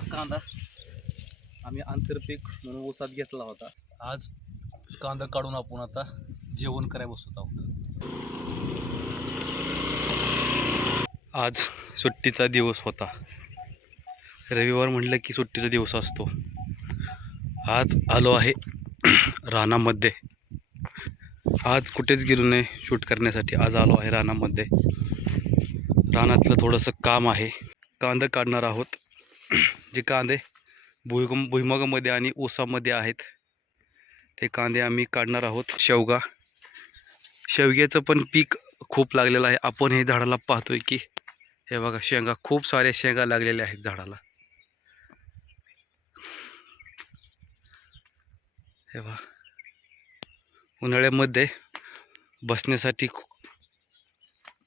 हा कांदा. आम्ही आंतरपीक म्हणून ऊसात घेतला होता. आज कांदा काढून आपण आता जेवण करायला बसत आहोत. आज सुट्टीचा दिवस होता. रविवार म्हटलं की सुट्टीचा दिवस असतो. आज आलो आहे रानामध्ये. आज कुठेच गेलो नाही शूट करण्यासाठी. आज आलो आहे रानामध्ये. रानातलं थोडंसं काम आहे. कांदा काढणार आहोत. जे कांदे भुईगम भुईमगामध्ये आणि ऊसामध्ये आहेत ते कांदे आम्ही काढणार आहोत शेवगा. शेवग्याचं पण पीक खूप लागलेलं आहे. आपण हे झाडाला पाहतोय की हे बघा शेंगा खूप साऱ्या शेंगा लागलेल्या आहेत झाडाला. हे बघा. उन्हाळ्यामध्ये बसण्यासाठी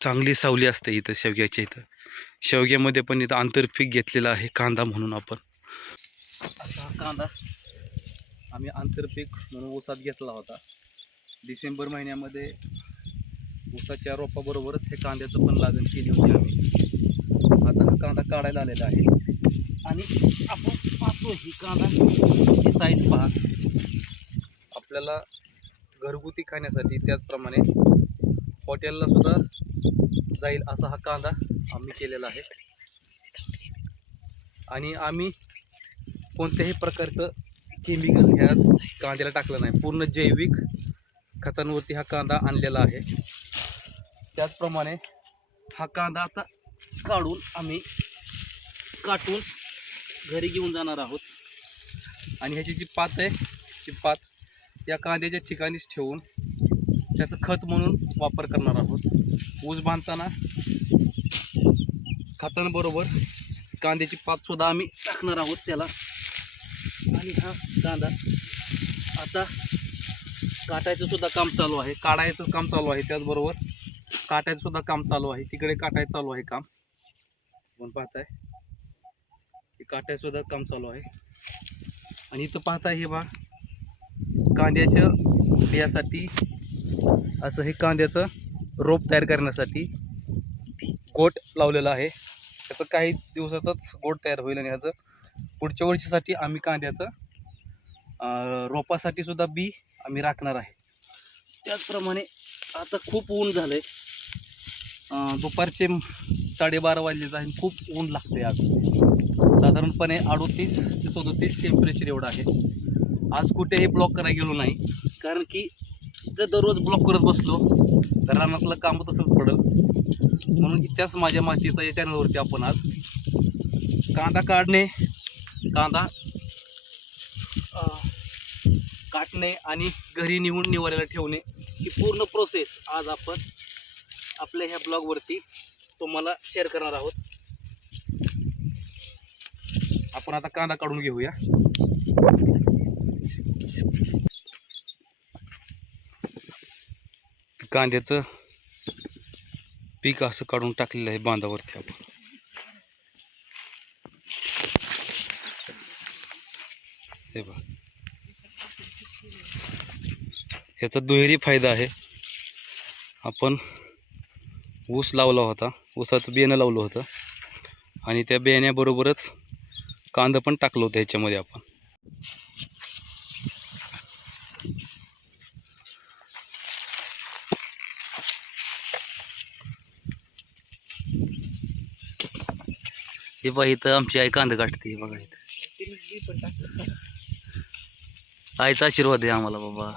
चांगली सावली असते इथं शेवग्याच्या इथं. शेवग्यामध्ये पण इथं आंतरपीक घेतलेलं आहे कांदा म्हणून आपण. असा हा कांदा आम्ही आंतरपीक म्हणून ऊसात घेतला होता. डिसेंबर महिन्यामध्ये ऊसाच्या रोपाबरोबरच हे कांद्याचं पण लागण केली होती आम्ही. आता हा कांदा काढायला आलेला आहे. आणि आपण पाहतो ही कांदा ही साईज पहा. आपल्याला घरगुती खाण्यासाठी त्याचप्रमाणे हॉटेलला सुद्धा जाईल असा हा कांदा आम्ही केलेला आहे. आणि आम्ही कोणत्याही प्रकारचं केमिकल ह्या कांद्याला टाकलं नाही. पूर्ण जैविक खतांवरती हा कांदा आणलेला आहे. त्याचप्रमाणे हा कांदा आता काढून आम्ही काटून घरी घेऊन जाणार आहोत. आणि ह्याची जी पात आहे ती पात या कांद्याच्या ठिकाणीच ठेवून त्याचं खत म्हणून वापर करणार आहोत. ऊस बांधताना खतांबरोबर कांद्याची पातसुद्धा आम्ही टाकणार आहोत त्याला. आणि हा कांदा आता काटायचं सुद्धा काम चालू आहे. काढायचं काम चालू आहे त्याचबरोबर काटायचं सुद्धा काम चालू आहे. तिकडे काटायचं चालू आहे काम. आपण पाहताय? ते काटायचं सुद्धा काम चालू आहे. आणि इथं पाहताय हे बा कांद्याच्या बियासाठी असं हे कांद्याचं रोप तयार करण्यासाठी गोट लावलेलं आहे. त्याचं काही दिवसातच गोट तयार होईल आणि ह्याचं पुढच्या वर्षीसाठी आम्ही कांद्याचं रोपासाठी सुद्धा बी आम्ही राखणार आहे. त्याचप्रमाणे आता खूप ऊन झालं आहे दुपारचे साडेबारा वाजलेचं आहे खूप ऊन लागते आज. साधारणपणे अडोतीस ते सदोतीस टेम्परेचर एवढं आहे. आज कुठेही ब्लॉक करायला गेलो नाही. कारण की जर दररोज ब्लॉक करत बसलो. तर रानातलं काम तसंच पडेल. म्हणून त्याच माझ्या मातीचा या चॅनलवरती आपण आज कांदा काढणे कांदा काटणे आणि घरी निवून निवारायला ठेवणे ही पूर्ण प्रोसेस आज आपण आपल्या ह्या ब्लॉगवरती तुम्हाला शेअर करणार आहोत. आपण आता कांदा काढून घेऊया. कांद्याचं पीक असं काढून टाकलेलं आहे बांधावरती आपण. हे बघा. ह्याचा दुहेरी फायदा आहे. आपण ऊस लावला होता. ऊसाचं बियाणं लावलं होतं. आणि त्या बियाण्याबरोबरच कांदा पण टाकलं होतं ह्याच्यामध्ये आपण. हे बघा इथं आमची आई कांदा काढते हे बघा इथं. आईचा आशीर्वाद आहे आम्हाला बाबा.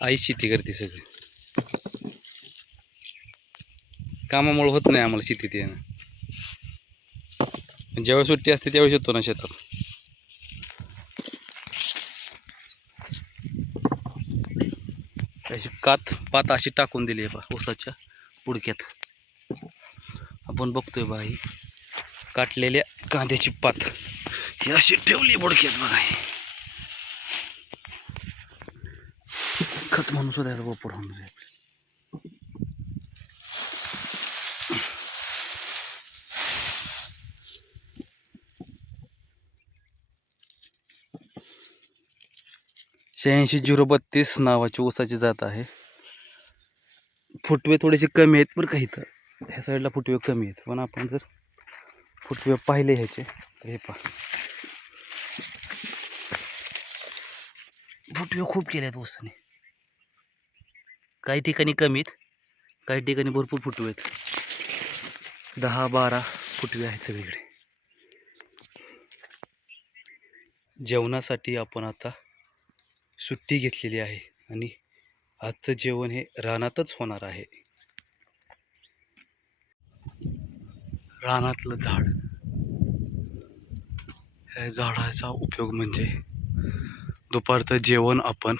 आई शेती करते सगळी. कामामुळे होत नाही आम्हाला शेतीत येणं. ज्यावेळेस सुट्टी असते त्यावेळेस येतो ना शेतात. अशी कात पात अशी टाकून दिली आहे बा ऊसाच्या पुडक्यात. आपण बघतोय बा ही काटलेल्या कांद्याची पात. ही अशी ठेवली बुडक्यात बघा सुद्धा याचा वापर होणार आहे शहाऐंशी बत्तीस नावाची ऊसाची जात आहे. फुटवे थोडेसे कमी आहेत बरं का इथं. ह्या साईडला फुटवे कमी आहेत. पण आपण जर फुटवे पाहिले ह्याचे, तर हे पहा. फुटवे खूप केले आहेत ऊसाने. काही ठिकाणी कमीत काही ठिकाणी भरपूर फुटवे आहेत. दहा बारा फुटवे आहेत सगळीकडे. जेवणासाठी आपण आता सुट्टी घेतलेली आहे आणि आजचं जेवण हे रानातच होणार आहे. रानातलं झाड. या झाडाचा उपयोग म्हणजे दुपारचं जेवण आपण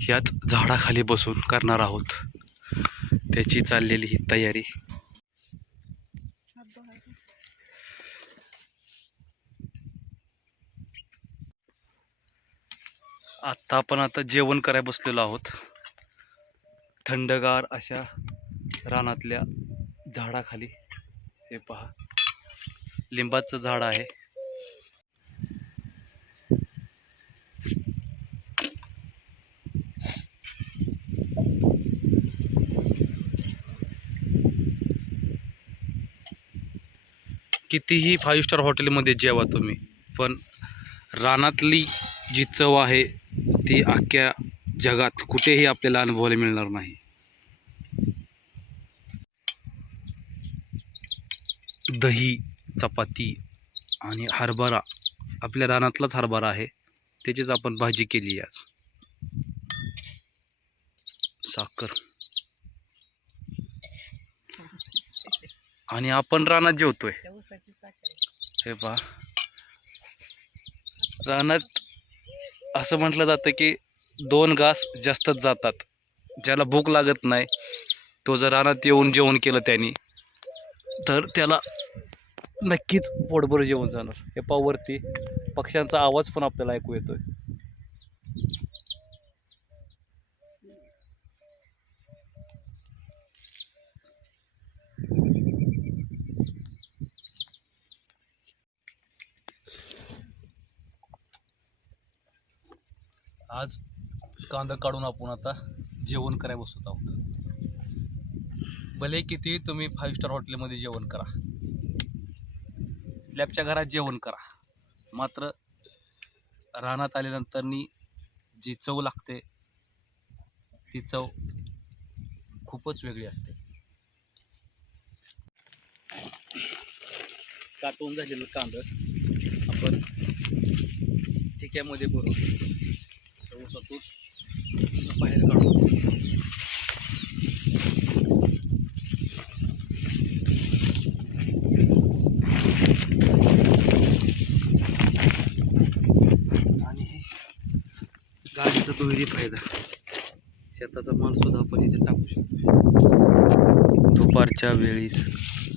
ह्याच झाडाखाली बसून करणार आहोत. त्याची चाललेली ही तयारी. आत्ता आपण आता जेवण कराय बसलेलो आहोत. थंडगार अशा रानातल्या झाडाखाली. हे पहा. लिंबाचं झाड आहे. कितीही फाईव्ह स्टार हॉटेलमध्ये जेवा तुम्ही पण रानातली जी चव आहे ती अख्ख्या जगात कुठेही आपल्याला अनुभवायला मिळणार नाही. दही चपाती आणि हरभरा आपल्या रानातलाच हरभरा आहे त्याचीच आपण भाजी केली आज. साखर. आणि आपण रानात जेवतोय. हे पहा. रानात असं म्हटलं जातं की दोन घास जास्तच जातात. ज्याला भूक लागत नाही तो जर रानात येऊन जेवण केलं त्यांनी तर त्याला नक्कीच पोटभर जेवण जाणार. हे पावरती पक्ष्यांचा आवाज पण आपल्याला ऐकू येतोय. आज कांदा काढून आपण आता जेवण करायला बसत आहोत. भले किती तुम्ही फाईव्ह स्टार हॉटेलमध्ये जेवण करा. स्लॅबच्या घरात जेवण करा. मात्र रानात आल्यानंतरनी जी चव लागते ती चव खूपच वेगळी असते. काटून झालेलं कांदा आपण ठिक्यामध्ये भरून ऊसातून बाहेर काढू आणि गाडीचा दुहेरी फायदा शेताचा मालसुद्धा आपण याच्यात टाकू शकतो दुपारच्या वेळीस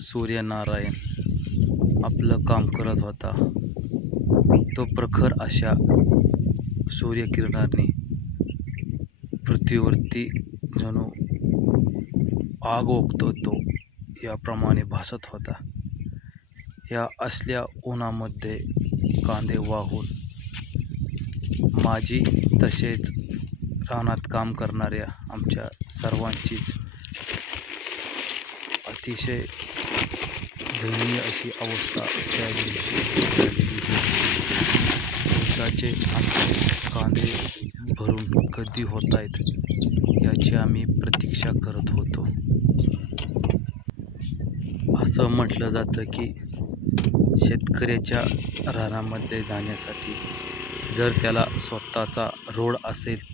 सूर्यनारायण आपलं काम करत होता. तो प्रखर अशा सूर्यकिरणाने पृथ्वीवरती जणू आग ओकतो तो याप्रमाणे भासत होता. या असल्या उन्हामध्ये कांदे वाहून माझी तसेच रानात काम करणाऱ्या आमच्या सर्वांचीच अतिशय दयनीय अशी अवस्था त्या दिवशी पिकाचे आमचे कांदे भरून कधी होत आहेत याची आम्ही प्रतीक्षा करत होतो. असं म्हटलं जातं की शेतकऱ्याच्या रानामध्ये जाण्यासाठी जर त्याला स्वतःचा रोड असेल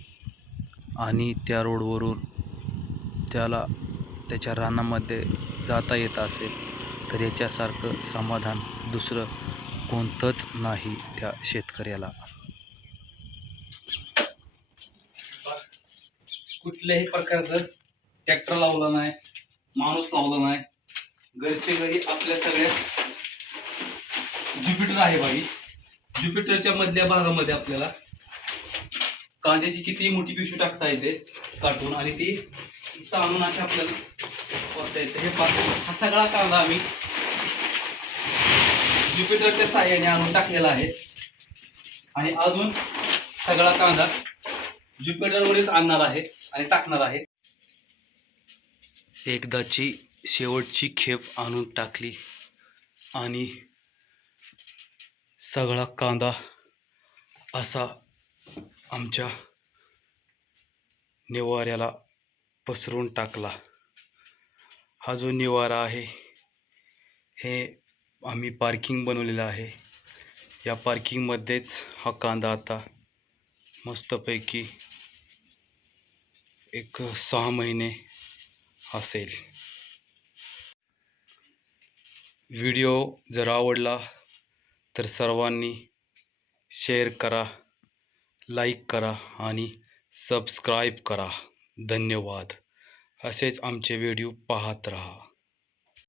आणि त्या रोडवरून त्याला त्याच्या रानामध्ये जाता येत असेल तर याच्यासारखं समाधान दुसरं कोणतंच नाही त्या शेतकऱ्याला. कुठल्याही प्रकारचं ट्रॅक्टर लावला नाही माणूस लावला नाही. घरचे घरी आपल्या सगळ्या ज्युपिटर आहे बाई. ज्युपिटरच्या मधल्या भागामध्ये आपल्याला कांद्याची किती मोठी पिशू टाकता येते काटून आणि ती ताणून अशी आपल्याला करता येते. हे पाहतो हा सगळा कांदा आम्ही ज्युपिटरच्या साह्याने आणून टाकलेला आहे. आणि अजून सगळा कांदा ज्युपिटरवरच आणणार आहे आणि टाकणार आहे. एकदाची शेवटची खेप आणून टाकली आणि सगळा कांदा असा आमच्या निवाऱ्याला पसरून टाकला. हा जो निवारा आहे हे आम्ही पार्किंग बनवलेलं आहे. या पार्किंगमध्येच हा कांदा आता मस्तपैकी एक सहा महिने असेल. व्हिडिओ जर आवडला तर सर्वांनी शेअर करा लाईक करा आणि सबस्क्राईब करा. धन्यवाद. असेच आमचे व्हिडिओ पाहत राहा.